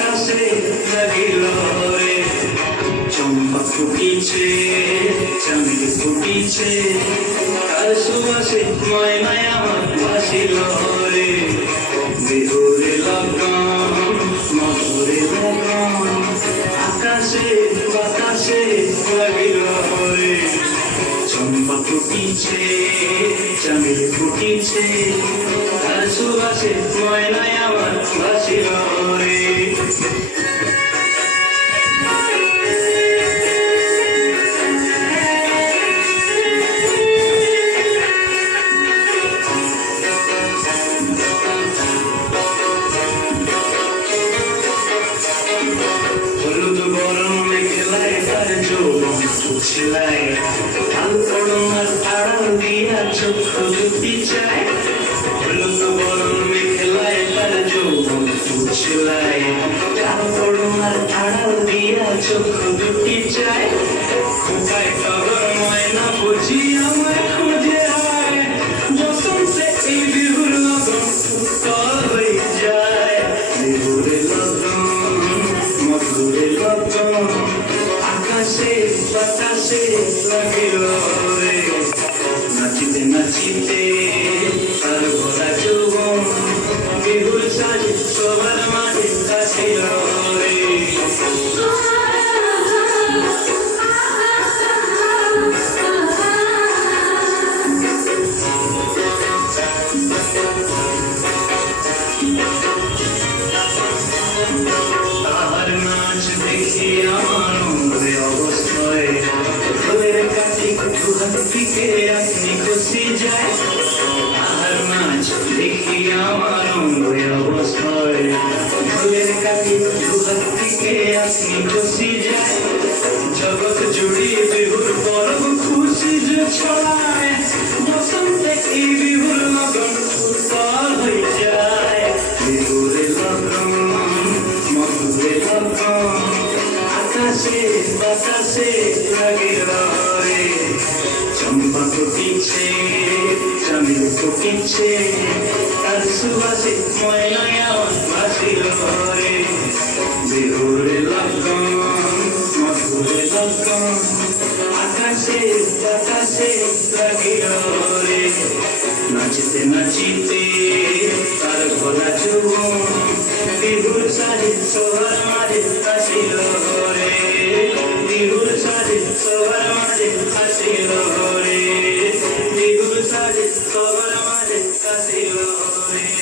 বাতাসে লাগিল রে চম্পা ফুটিছে চামেলি ফুটিছে তার সুবাসে ময়নায় আমার ভাসিল রে বিহুরে লগন মধুরে লগন আকাশে বাতাসে লাগিল রে চম্পা ফুটিছে চামেলি ফুটিছে তার সুবাসে ময়নায় আমার ভাসিল রে হলুদ বরণ মেঘলায় তার যৌবন ফুছিলায় ঢাল পড়নার আড়াল দিয়া চক্ষু দুটি চায় হলুদ বরণ মেঘলায় তার যৌবন ফুছিলায় ঢাল পড়নার আড়াল দিয়া চক্ষু দুটি চায় খোকায় টগর ময়না বুঝি আমায় খুঁজে আয় বসন্তে এই বিহুর লগন উত্তর হয়ে যায় বিহুরে লগন মধুরে লগন আকাশে বাতাসে লাগিল রে নাচিতে নাচিতে তার ভরা যৌবন বিহুর সাজে সবার মাঝে আসিল রে তাহার নাচ দেখি আমার মনে অবস্থায় ফুলের কাছে দুহাত থেকে আপনি খুশি যায় তাহার নাচ দেখি আমার মনে অবস্থায় ফুলের কাছে দুহাত থেকে আপনি খুশি যায় জগৎ জুড়িয়ে বিহুর পরব খুশি যে ছড়ায় বসন্তে এই বিহুর লগন উত্তর হয়ে যায় বিহুরে লগন মধুরে লগন আকাশে বাতাসে লাগিল রে চম্পা ফুটিছে চামেলি ফুটিছে তার সুবাসে ময়নায় আমার ভাসিল রে বিহুরে লগন মধুরে লগন আকাশে বাতাসে লাগিল রে নাচিতে নাচিতে তার ভোলা যৌবন বিহুর সাজে সবার মাঝে আসিল রে বিহুর সাজে সবার মাঝে আসিল রে বিহুর সাজে সবার মাঝে আসিল রে।